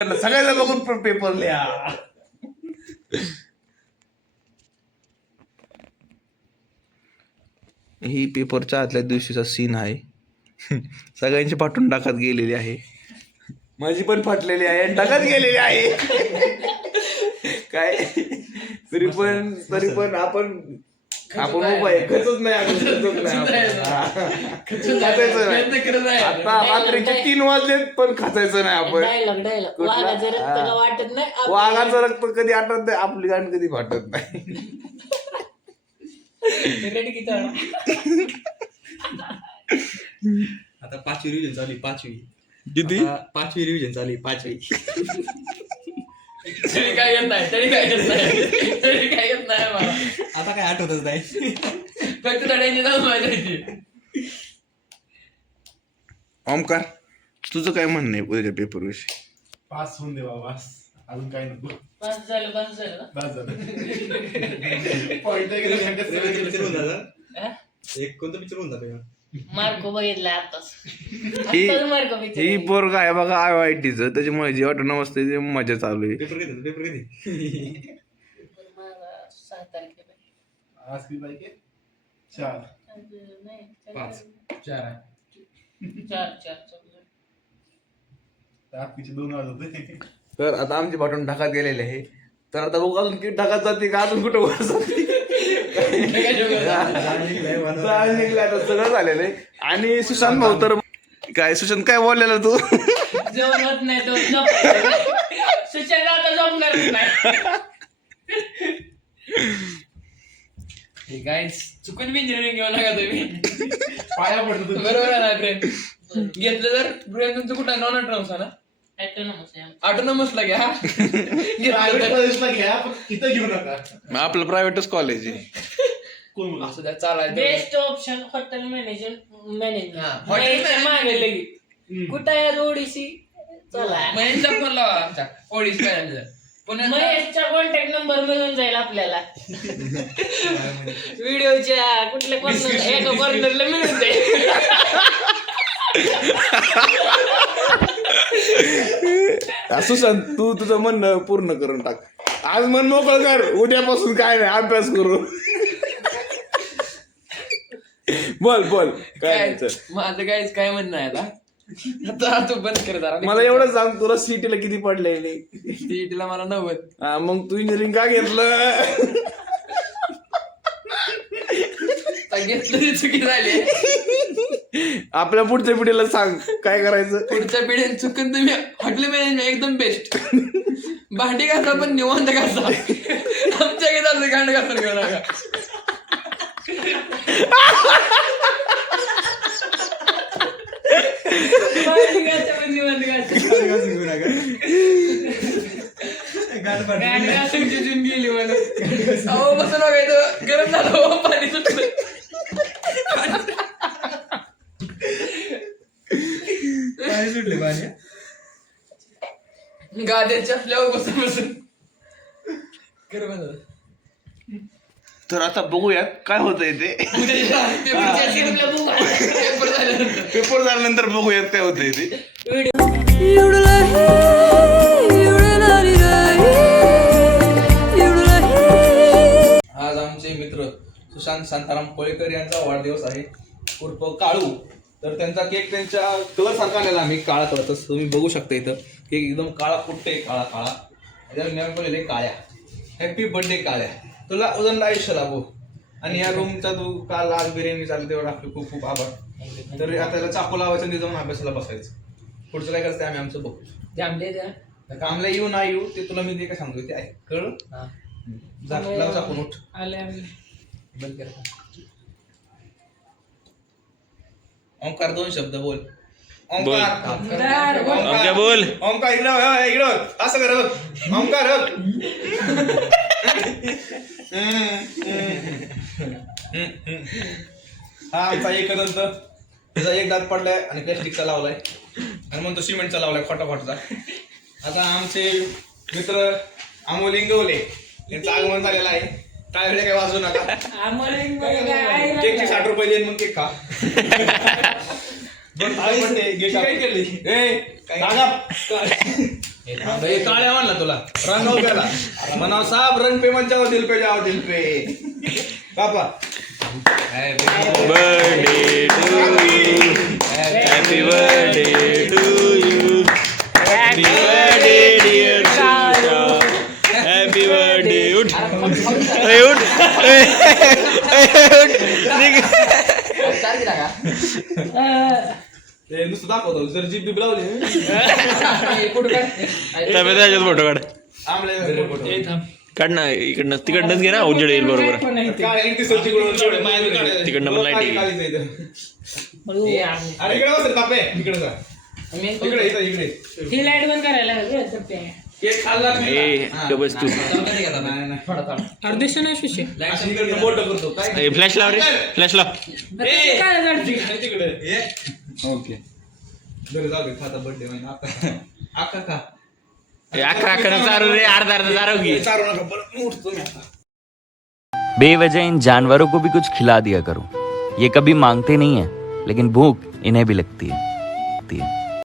सगळ्याला बघून पेपर लिहा. ही पेपरच्या आदल्या दिवशीचा सीन आहे. सगळ्यांची फाटून टाकत गेलेली आहे. माझी पण फाटलेली आहे आणि टाकत गेलेली आहे. काय तरी पण आपण उपाय खचत नाही. आता रात्रीचे 3 वाजले पण खाचायचं नाही आपण. वाघाचं रक्त कधी आटत नाही, आपली गाण कधी फाटत नाही. आता 5वी रिव्हिजन चालू. 5वी किती 5वी रिव्हिजन चालू. 5वी तरी काय येत नाही मला. आता काय आठवतच नाही. फक्त तड्याची नाव माहिती. ओमकार, तुझं काय म्हणणं आहे उद्याच्या पेपर विषयी? पास होऊन दे बाबा, अजून काय नको. बस झालं बस झालं. पॉइंट एक कोणतं पिक्चर होऊन जातं? मार्को बघितलाय आताच. ही पोरग आहे बघा IIT चं, त्याच्यामुळे जे ऑटोनॉमस ते मजा चालू आहे. पेपर कधी 6 तारखेला. आज किती तारीख आहे? 4. 5 4 रात्रीचे 2 वाजत. तर आता आमची पाठवून ढाकात गेलेले आहे. तर आता बघू अजून किती ढाकात जाते का अजून कुठं वर जाते. सगळं झालेलं आहे. आणि सुशांत भाऊ तर काय, सुशांत काय बोललेला तू? जेवण होत नाही तो सुशांत आता झोपणारच नाही. गाईस चुकून बी इंजिनिअरिंग घेऊ नका तुम्ही. पाया पडतो बरोबर आहे ना प्रेम? घेतलं तर प्रेम तुमचं कुठं नॉन ऑटोनॉमस आहे ना? ऑटोनॉमसला घ्या. कॉलेजला घ्या, पण इथं घेऊ नका. आपलं प्रायव्हेटच कॉलेज आहे. कोण असं त्या चालायचं. Best option hotel management hotel मागे लगी कुठं आहे ओडिसी चला. महेशचा फोन लावा आमच्या ओडिस मॅनेजर पुण्यात. महेशचा कॉन्टॅक्ट नंबर मिळून जाईल आपल्याला. व्हिडिओच्या कुठल्या कॉर्नर एका कॉर्नरला मिळून जाईल. सुशांत, तू तुझं म्हणणं पूर्ण करून टाक. आज मन मोकळं कर, उद्यापासून काय नाही अभ्यास करू. बोल काय माझं काहीच काय म्हणणं आहे आता तू बंद कर जरा. मला एवढं सांग, तुला सीईटीला किती पडले? सीईटीला मला 90. मग तू इंजिनिअरिंग का घेतलं? घेतलं ती चुकी झाली. आपल्या पुढच्या पिढीला सांग काय करायचं. पुढच्या पिढीने चुकून तुम्ही हॉटेल मॅनेजमेंट एकदम बेस्ट. भांडी घासा पण निवांत घासा. आमच्या घेतात गांड घासून घेऊ नका. जिजून गेली मला. अहो बसून बघायचं गरम झालं पाणी सुटलं. पाणी सुटले पाणी. गाद्याच्या असल्यावर बसून गरम झालं. तर आता बघूयात काय होतंय ते. पेपर झाल्यानंतर बघूयात काय होतंय ते. आज आमचे मित्र सुशांत शांताराम कोळेकर यांचा वाढदिवस आहे, उर्फ काळू. तर त्यांचा केक त्यांच्या कलर सारखा आलेला आम्ही काळा कलरचा. तुम्ही बघू शकता इथं केक एकदम काळा कुठे काळा त्याच्यावर मी बोलले काळ्या. हॅपी बर्थडे काळ्या, तुला उदंड आयुष्य लाभो. आणि या रूमचा तू काल आज बिर्याणी चालली तेवढं आपले खूप खूप आभार. तर आता त्याला चाकू लावायचं आणि जाऊन अभ्यासाला बसायचं. पुढचं काय करायचं आम्ही आमचं बघू. कामला येऊ ना येऊ ते तुला मी ते काय सांगतो ते आहे कळ. लाव चाकून उठ. बंद कर. ओंकार 2 शब्द बोल. ओंकार बोल. ओंकार इकडं असं कर. ओंकार हा आमचा एक दंत, त्याचा एक दात पडलाय आणि प्लॅस्टिकचा लावलाय आणि म्हणतो सिमेंटचा लावलाय खोटा. आता आमचे मित्र अमोल इंगवले यांचं आगमन झालेलं आहे. टाळ्या काय वाजवू नका. केकचे 60 रुपये देईन मग केक खा. काय केली हे काळ्या म्हणला तुला रंग उभ्याला म्हणाव साहेब रंग पे मग जाओ दिल पे जाओ दिल पे पापा birthday to you happy birthday to you happy birthday dear happy birthday उठ ए, उठ ए, उठ निघ. हे नुसतं दाखवतो जर जीप बीप लावली त्यामुळे त्याच्यात फोटो काढ आमले काढ ना इकडनं तिकडनंच घे ना उजेड येईल बरोबर काय एक दिवसाची तिकडनं पण light येईल. अरे इकडे बस रे तापे इकडे जा इकडे इकडे ही लाईट बंद करायला लागली. केक खाल्ला ए बस तू अर्धेशा नाही शिष्य इकडनं बोट करतो काय फ्लॅश लाव रे फ्लॅश लाव तिकडे ओके बरं जाऊ दे खाता बर्थडे महिना आका का अकरा अकरा चारू रे अर्धा अर्धा चारू घे चारू नका बरं उठतो मी आता बेवजह इन जानवरों को भी कुछ खिला दिया करो। ये कभी मांगते नहीं है, लेकिन भूख इन्हें भी लगती है।